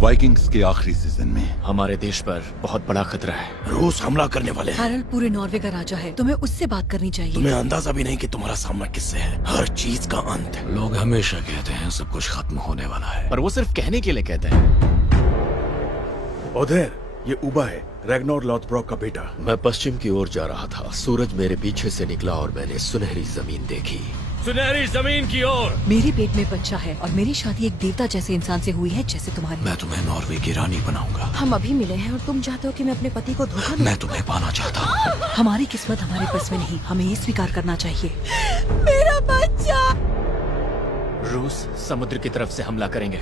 Vikings के आखिरी season में हमारे देश पर बहुत बड़ा खतरा है। रूस हमला करने वाले हैं। हैरल्ड पूरे नॉर्वे का राजा है, तुम्हें उससे बात करनी चाहिए। तुम्हें अंदाजा भी नहीं कि तुम्हारा सामना किससे है। हर चीज का अंत। लोग हमेशा कहते हैं सब कुछ खत्म होने वाला है, पर वो सिर्फ कहने के लिए कहते हैं। ओधेर, ये उबा है, रैग्नोर लॉथब्रोक का बेटा। मैं पश्चिम की ओर जा रहा था। सूरज मेरे पीछे से निकला और मैंने सुनहरी जमीन देखी। सुनहरी जमीन की ओर। मेरे पेट में बच्चा है और मेरी शादी एक देवता जैसे इंसान से हुई है जैसे तुम्हारी। मैं तुम्हें नॉर्वे की रानी बनाऊंगा। हम अभी मिले हैं और तुम चाहते हो कि मैं अपने पति को धोखा दूं? मैं तुम्हें पाना चाहता हूँ। हमारी किस्मत हमारे बस में नहीं, हमें ये स्वीकार करना चाहिए। मेरा बच्चा। रूस समुद्र की तरफ से हमला करेंगे।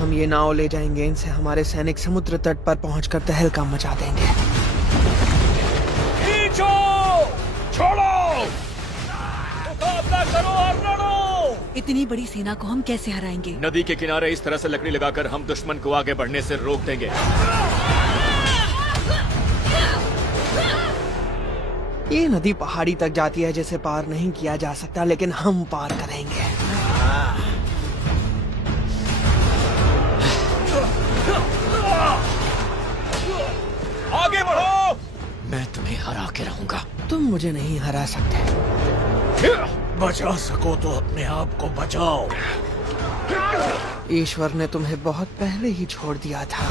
हम ये नाव ले जाएंगे, इनसे हमारे सैनिक समुद्र तट पर पहुंचकर तहलका मचा देंगे। खींचो! छोड़ो! मुकाबला करो और लड़ो! इतनी बड़ी सेना को हम कैसे हराएंगे? नदी के किनारे इस तरह से लकड़ी लगाकर हम दुश्मन को आगे बढ़ने से रोक देंगे। ये नदी पहाड़ी तक जाती है जिसे पार नहीं किया जा सकता, लेकिन हम पार करेंगे। आगे बढ़ो! मैं तुम्हें हरा के रहूंगा। तुम मुझे नहीं हरा सकते। बचा सको तो अपने आप को बचाओ। ईश्वर ने तुम्हें बहुत पहले ही छोड़ दिया था।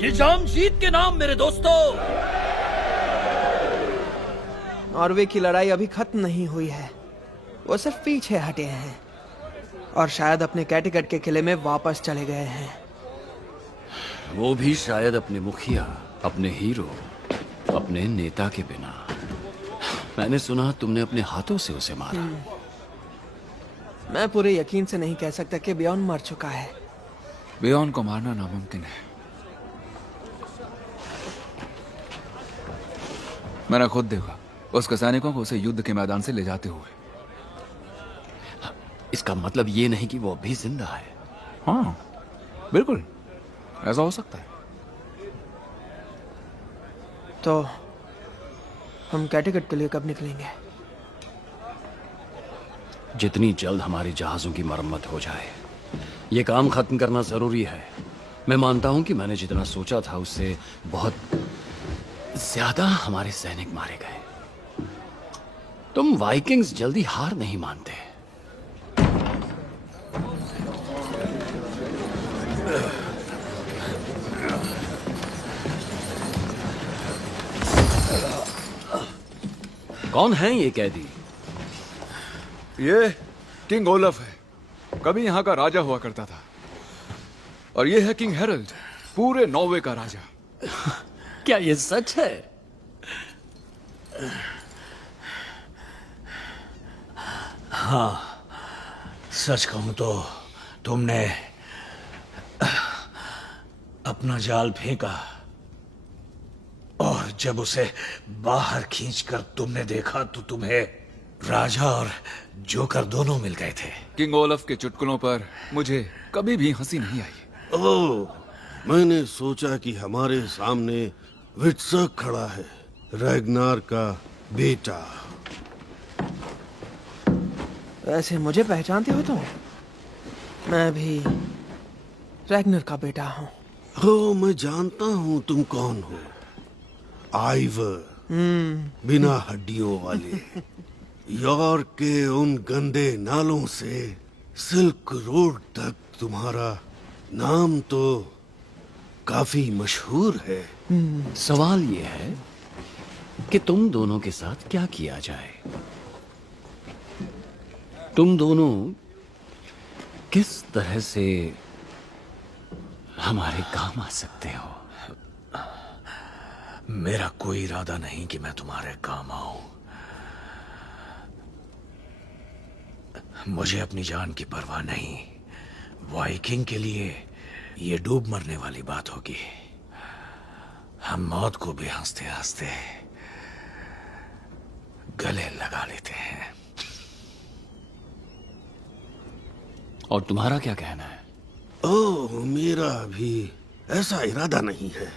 ये जाम जीत के नाम मेरे दोस्तों। नॉर्वे की लड़ाई अभी खत्म नहीं हुई है, वो सिर्फ पीछे हटे हैं और शायद अपने कैटिकट के किले में वापस चले गए हैं। वो भी शायद अपने मुखिया, अपने हीरो, अपने नेता के बिना। मैंने सुना तुमने अपने हाथों से उसे मारा। मैं पूरे यकीन से नहीं कह सकता कि बियॉन मर चुका है। बियॉन को मारना नामुमकिन है। मैंने खुद देखा उसके सैनिकों को उसे युद्ध के मैदान से ले जाते हुए। इसका मतलब ये नहीं कि वो अभी जिंदा है। हाँ, बिल्कुल ऐसा हो सकता है। तो हम कैटिकट के लिए कब निकलेंगे? जितनी जल्द हमारे जहाजों की मरम्मत हो जाए। ये काम खत्म करना जरूरी है। मैं मानता हूं कि मैंने जितना सोचा था उससे बहुत ज्यादा हमारे सैनिक मारे गए। तुम वाइकिंग्स जल्दी हार नहीं मानते। कौन है ये कैदी? ये किंग ओलफ है, कभी यहाँ का राजा हुआ करता था। और ये है किंग हेरल्ड, पूरे नॉर्वे का राजा। क्या ये सच है? हाँ, सच कहूं तो तुमने अपना जाल फेंका और जब उसे बाहर खींचकर तुमने देखा तो तुम्हें राजा और जोकर दोनों मिल गए थे। किंग ओलफ के चुटकुलों पर मुझे कभी भी हंसी नहीं आई। ओह, मैंने सोचा कि हमारे सामने विट्सक खड़ा है, रैगनार का बेटा। वैसे मुझे पहचानते हो तुम? मैं भी रैगनर का बेटा हूँ। हो, मैं जानता हूँ तुम कौन हो। आइवर, बिना हड्डियों वाले। यॉर्क के उन गंदे नालों से सिल्क रोड तक तुम्हारा नाम तो काफी मशहूर है। सवाल ये है कि तुम दोनों के साथ क्या किया जाए। तुम दोनों किस तरह से हमारे काम आ सकते हो? मेरा कोई इरादा नहीं कि मैं तुम्हारे काम आऊं। मुझे अपनी जान की परवाह नहीं। वाइकिंग के लिए ये डूब मरने वाली बात होगी। हम मौत को भी हंसते हंसते गले लगा लेते हैं। और तुम्हारा क्या कहना है? ओह, मेरा भी ऐसा इरादा नहीं है।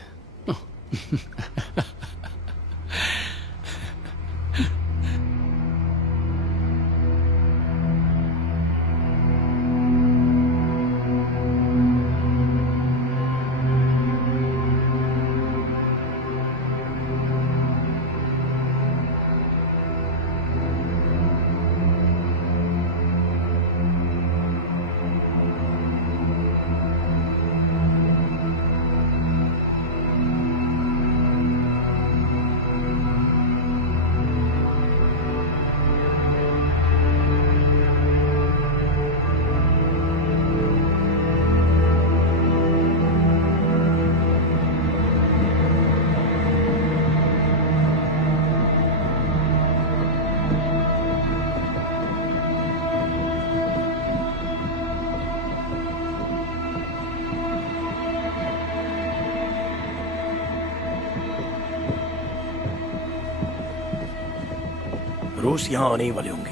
रूस यहां आने ही वाले होंगे।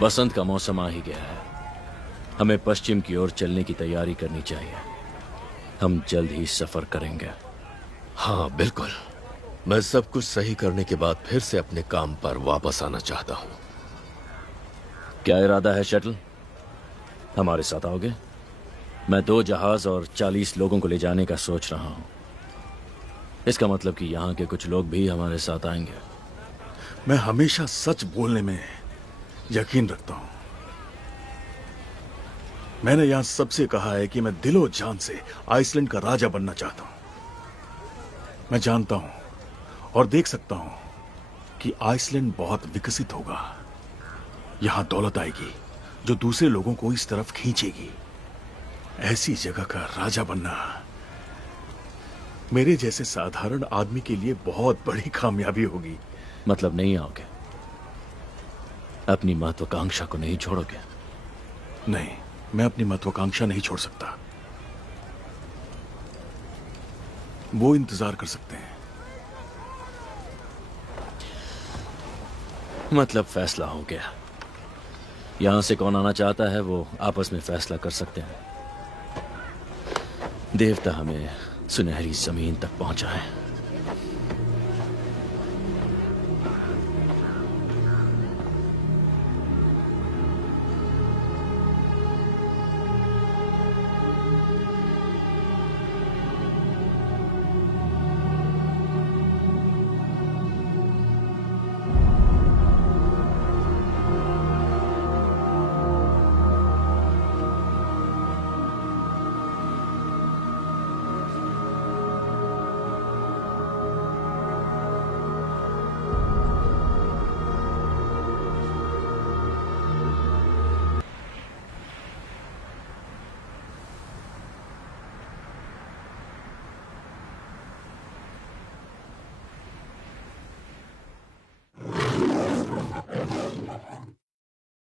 बसंत का मौसम आ ही गया है। हमें पश्चिम की ओर चलने की तैयारी करनी चाहिए। हम जल्द ही सफर करेंगे। हाँ बिल्कुल। मैं सब कुछ सही करने के बाद फिर से अपने काम पर वापस आना चाहता हूँ। क्या इरादा है शटल? हमारे साथ आओगे? मैं 2 जहाज और 40 लोगों को ले जाने का सोच रहा हूँ। इसका मतलब कि यहाँ के कुछ लोग भी हमारे साथ आएंगे। मैं हमेशा सच बोलने में यकीन रखता हूं। मैंने यहां सबसे कहा है कि मैं दिलो जान से आइसलैंड का राजा बनना चाहता हूं। मैं जानता हूं और देख सकता हूं कि आइसलैंड बहुत विकसित होगा। यहां दौलत आएगी जो दूसरे लोगों को इस तरफ खींचेगी। ऐसी जगह का राजा बनना मेरे जैसे साधारण आदमी के लिए बहुत बड़ी कामयाबी होगी। मतलब नहीं आओगे? अपनी महत्वाकांक्षा को नहीं छोड़ोगे? नहीं, मैं अपनी महत्वाकांक्षा नहीं छोड़ सकता। वो इंतजार कर सकते हैं। मतलब फैसला हो गया। यहां से कौन आना चाहता है वो आपस में फैसला कर सकते हैं। देवता हमें सुनहरी जमीन तक पहुंचाए।